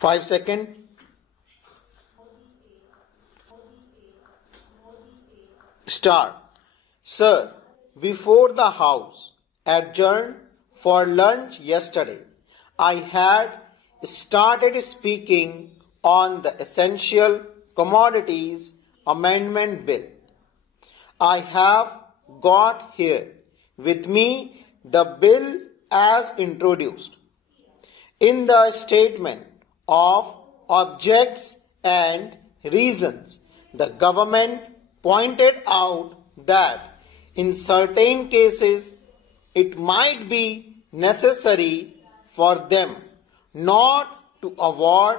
5 seconds. Start. Sir, before the House adjourned for lunch yesterday, I had started speaking on the Essential Commodities Amendment Bill. I have got here with me the bill as introduced. In the statement of objects and reasons, the government pointed out that in certain cases it might be necessary for them not to award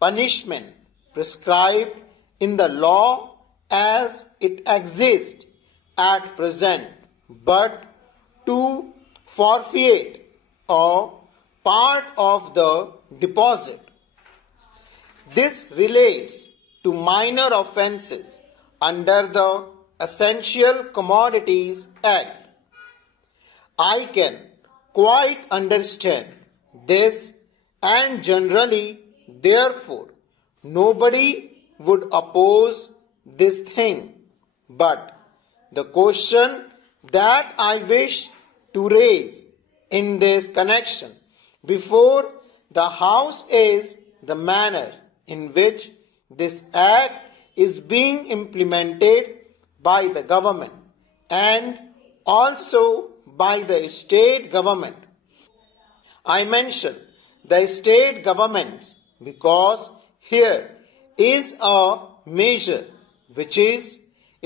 punishment prescribed in the law as it exists at present, but to forfeit a part of the deposit. This relates to minor offences under the Essential Commodities Act. I can quite understand this, and generally, therefore, nobody would oppose this thing. But the question that I wish to raise in this connection before the House is the manner in which this Act is being implemented by the government and also by the state government. I mention the state governments because here is a measure which is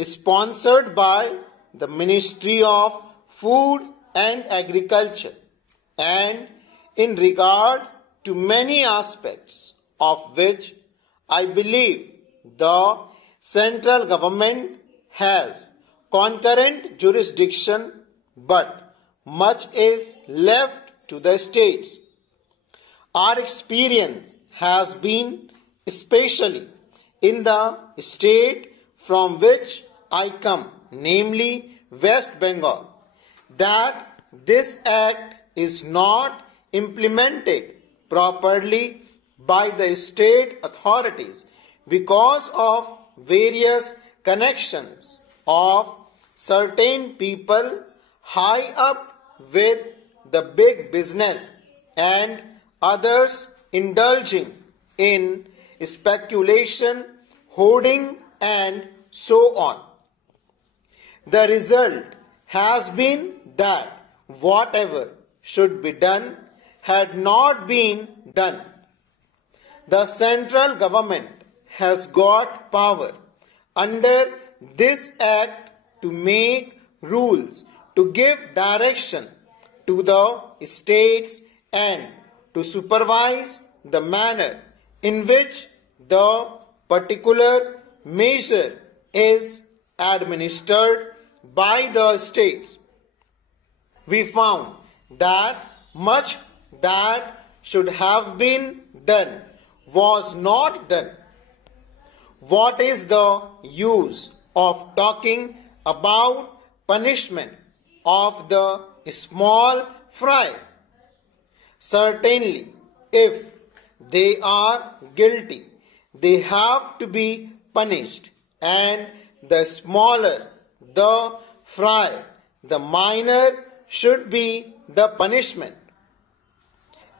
sponsored by the Ministry of Food and Agriculture, and in regard to many aspects of which I believe the central government has concurrent jurisdiction, but much is left to the states. Our experience has been, especially in the state from which I come, namely West Bengal, that this act is not implemented properly by the state authorities because of various connections of certain people high up with the big business and others indulging in speculation, hoarding, and so on. The result has been that whatever should be done had not been done. The central government has got power under this act to make rules, to give direction to the states, and to supervise the manner in which the particular measure is administered by the states. We found that much that should have been done was not done. What is the use of talking about punishment of the small fry? Certainly, if they are guilty, they have to be punished, and the smaller the fry, the minor should be the punishment.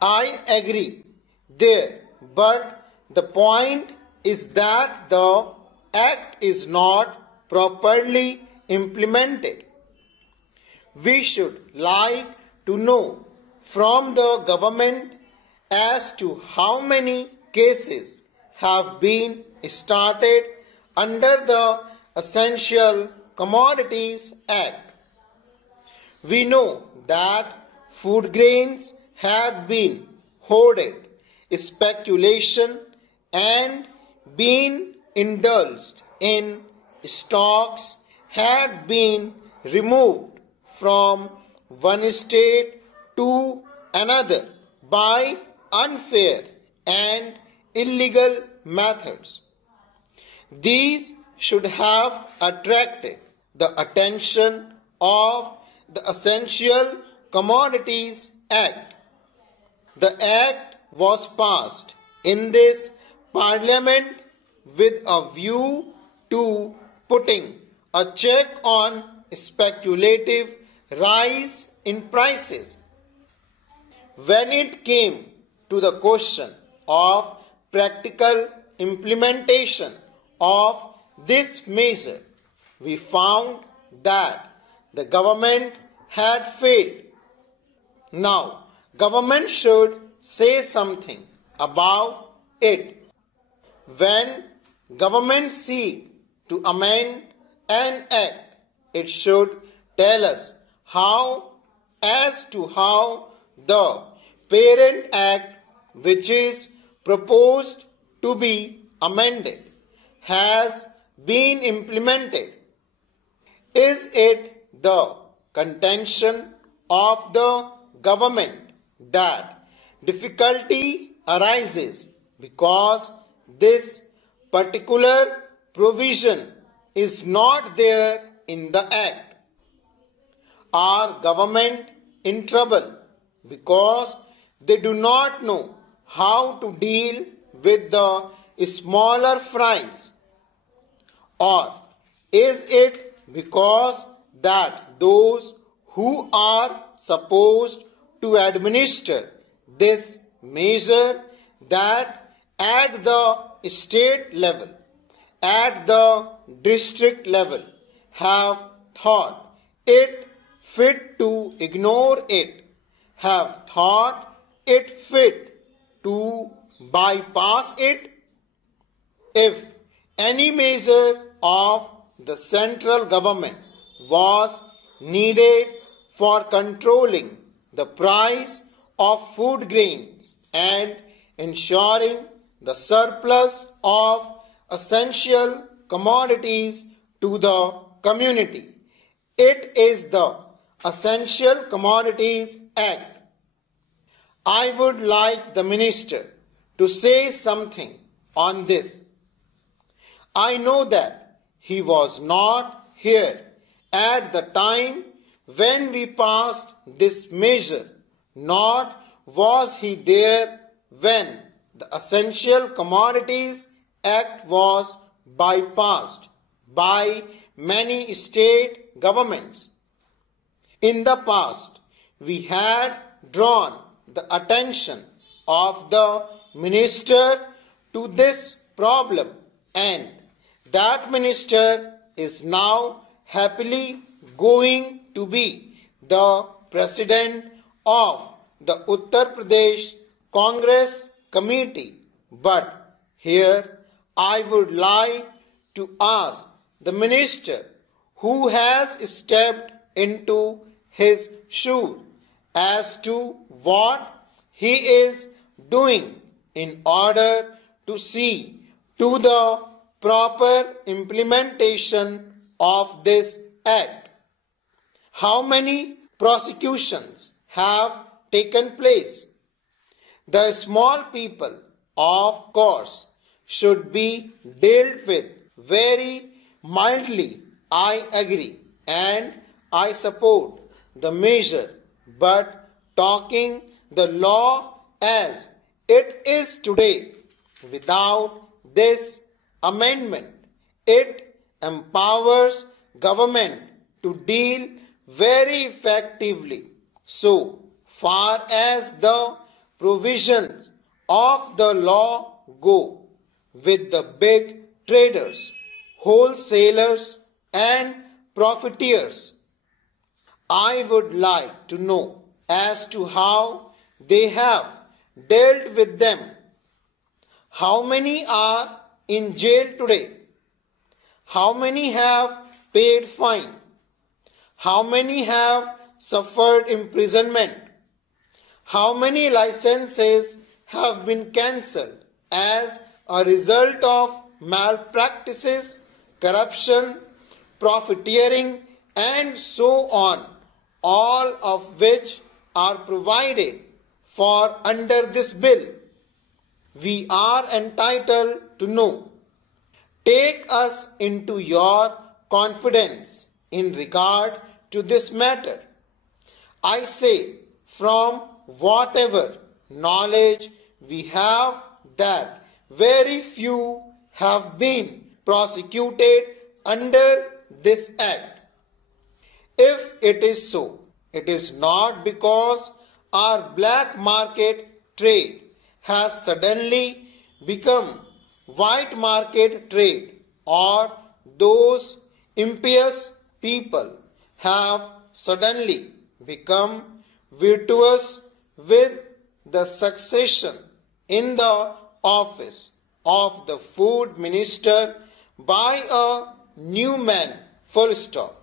I agree there, but the point is that the act is not properly implemented. We should like to know from the government as to how many cases have been started under the Essential Commodities Act. We know that food grains had been hoarded, speculation and been indulged in stocks had been removed from one state to another by unfair and illegal methods. These should have attracted the attention of the Essential Commodities Act. The Act was passed in this Parliament with a view to putting a check on speculative rise in prices. When it came to the question of practical implementation of this measure, we found that the government had failed. Now, government should say something about it. When government seek to amend an act, it should tell us as to how the parent act which is proposed to be amended has been implemented. Is it the contention of the government that difficulty arises because this particular provision is not there in the act? Are government in trouble because they do not know how to deal with the smaller fries? Or is it because that those who are supposed to administer this measure, that at the state level, at the district level, have thought it fit to ignore it, have thought it fit to bypass it? If any measure of the central government was needed for controlling the price of food grains and ensuring the surplus of essential commodities to the community, it is the Essential Commodities Act. I would like the minister to say something on this. I know that he was not here at the time when we passed this measure, nor was he there when the Essential Commodities Act was bypassed by many state governments. In the past, we had drawn the attention of the minister to this problem, and that minister is now happily going to be the president of the Uttar Pradesh Congress Committee. But here I would like to ask the minister who has stepped into his shoes as to what he is doing in order to see to the proper implementation of this act. How many prosecutions have taken place? The small people, of course, should be dealt with very mildly. I agree and I support the measure, but talking the law as it is today, without this amendment, it empowers government to deal very effectively so far as the provisions of the law go with the big traders, wholesalers and profiteers. I would like to know as to how they have dealt with them. How many are in jail today? How many have paid fine? How many have suffered imprisonment? How many licenses have been cancelled as a result of malpractices, corruption, profiteering, and so on, all of which are provided for under this bill? We are entitled to know. Take us into your confidence in regard to this matter. I say, from whatever knowledge we have that very few have been prosecuted under this act. If it is so, it is not because our black market trade has suddenly become white market trade, or those impious people have suddenly become virtuous with the succession in the office of the food minister by a new man. Full stop.